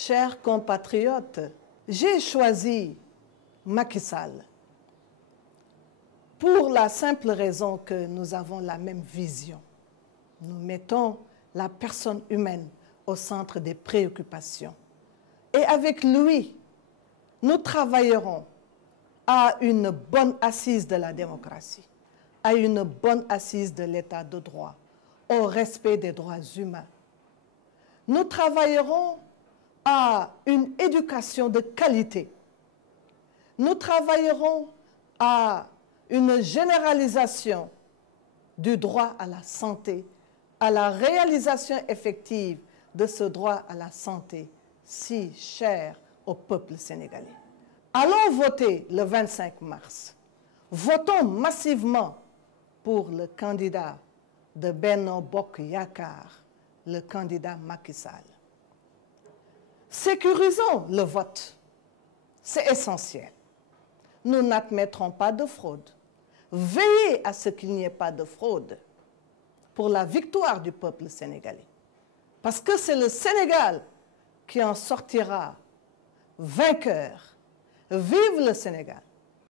Chers compatriotes, j'ai choisi Macky Sall pour la simple raison que nous avons la même vision. Nous mettons la personne humaine au centre des préoccupations. Et avec lui, nous travaillerons à une bonne assise de la démocratie, à une bonne assise de l'état de droit, au respect des droits humains. Nous travaillerons à une éducation de qualité. Nous travaillerons à une généralisation du droit à la santé, à la réalisation effective de ce droit à la santé si cher au peuple sénégalais. Allons voter le 25 mars. Votons massivement pour le candidat de Benno Bokk Yakaar, le candidat Macky Sall. Sécurisons le vote. C'est essentiel. Nous n'admettrons pas de fraude. Veillez à ce qu'il n'y ait pas de fraude pour la victoire du peuple sénégalais. Parce que c'est le Sénégal qui en sortira vainqueur. Vive le Sénégal!